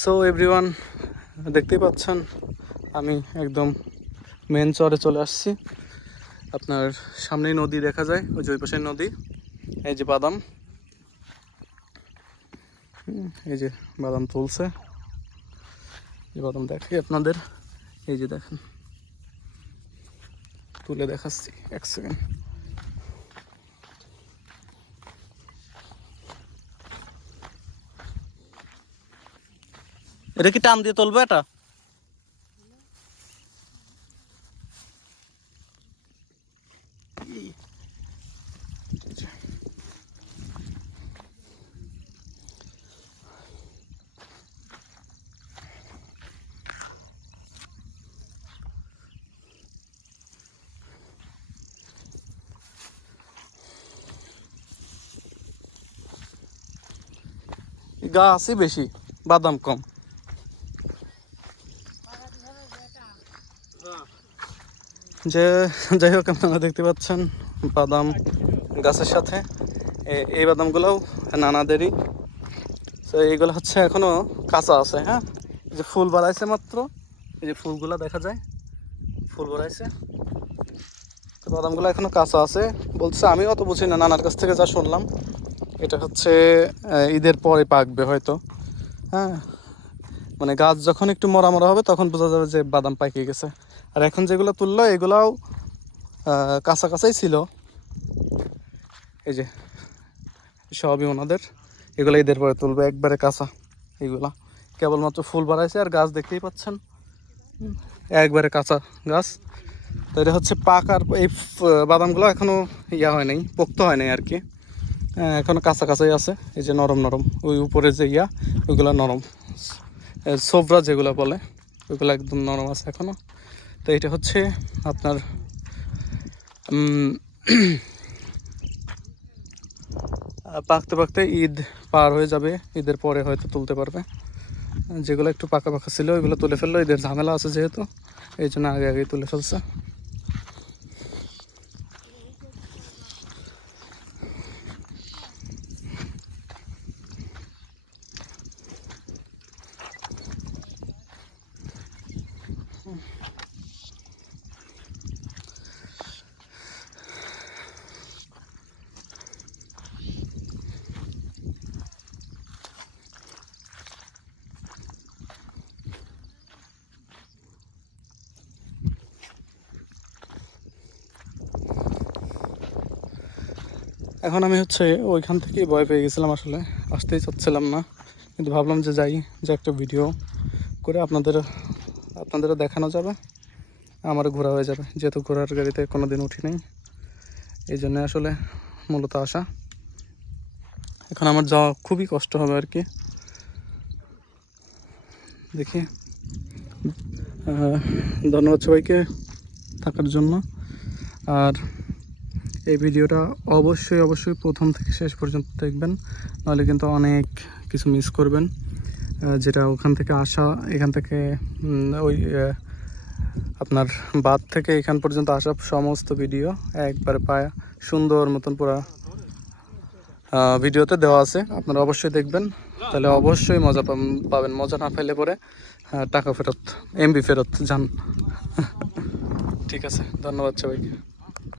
So everyone, দেখতেই পাচ্ছেন আমি একদম মেন চরে চলে আসছি। আপনার সামনেই নদী দেখা যায়, ওই যে পাশের নদী। এই যে বাদাম, এই যে বাদাম তুলছে। এই বাদাম দেখাই আপনাদের, এই যে দেখেন, তুলে দেখাচ্ছি এক সেকেন্ড। এটা কি টান দিয়ে তুলবে? এটা গাছই বেশি, বাদাম কম। যে যাই হোক, আপনারা দেখতে পাচ্ছেন বাদাম গাছের সাথে এই বাদামগুলোও নানাদেরই। তো এইগুলো হচ্ছে এখনো কাঁচা আছে। হ্যাঁ, এই যে ফুল বাড়াইছে মাত্র, এই যে ফুলগুলো দেখা যায়, ফুল বাড়াইছে। তো বাদামগুলো এখনো কাঁচা আছে বলছে। আমি অত বুঝি না, নানার কাছ থেকে যা শুনলাম এটা হচ্ছে ঈদের পরে পাকবে হয়তো। হ্যাঁ, মানে গাছ যখন একটু মরা মরা হবে তখন বোঝা যাবে যে বাদাম পাইকে গেছে। আর এখন যেগুলো তুললো এগুলাও কাঁচা কাঁচাই ছিল। এই যে সবই ওনাদের, এগুলো ঈদের পরে তুলবে, একবারে কাঁচা। এগুলা কেবলমাত্র ফুল বাড়াইছে আর গাছ দেখতেই পাচ্ছেন একবারে কাঁচা গাছ। তো এটা হচ্ছে পাকার, এই বাদামগুলো এখনো ইয়া হয় নাই, পোক্ত হয় নাই আর কি, এখনো কাঁচা কাঁচাই আছে। এই যে নরম নরম, ওই উপরে যে ইয়া ওইগুলো নরম, সোবরা যেগুলো বলে ওইগুলো একদম নরম আছে এখনো। তো এটা হচ্ছে আপনার পাকতে পাকতে ঈদ পার হয়ে যাবে, ঈদের পরে হয়তো তুলতে পারবে। যেগুলো একটু পাকা পাকা ছিল ওইগুলো তুলে ফেললো, ঈদের ঝামেলা আছে যেহেতু, এই জন্য আগে আগেই তুলে ফেলছে। এখন আমি হচ্ছে ওইখান থেকেই ভয় পেয়ে গেছিলাম, আসলে আসতেই চাচ্ছিলাম না, কিন্তু ভাবলাম যে যাই, যে একটা ভিডিও করে আপনাদেরও দেখানো যাবে, আমারও ঘোরা হয়ে যাবে, যেহেতু ঘোড়ার গাড়িতে কোনো দিন উঠি নাই, এই জন্য আসলে মূলত আসা। এখন আমার যাওয়া খুবই কষ্ট হবে আর কি। দেখি, ধন্যবাদ সবাইকে থাকার জন্য। আর এই ভিডিওটা অবশ্যই অবশ্যই প্রথম থেকে শেষ পর্যন্ত দেখবেন, নাহলে কিন্তু অনেক কিছু মিস করবেন। যেটা ওখান থেকে আসা, এখান থেকে ওই আপনার বাদ থেকে এখান পর্যন্ত আসা সমস্ত ভিডিও একবার পায় সুন্দর মতন পুরো ভিডিওতে দেওয়া আছে, আপনারা অবশ্যই দেখবেন, তাহলে অবশ্যই মজা পাবেন। মজা না পেলে পরে টাকা ফেরত, এমবি ফেরত যান। ঠিক আছে, ধন্যবাদ সবাইকে।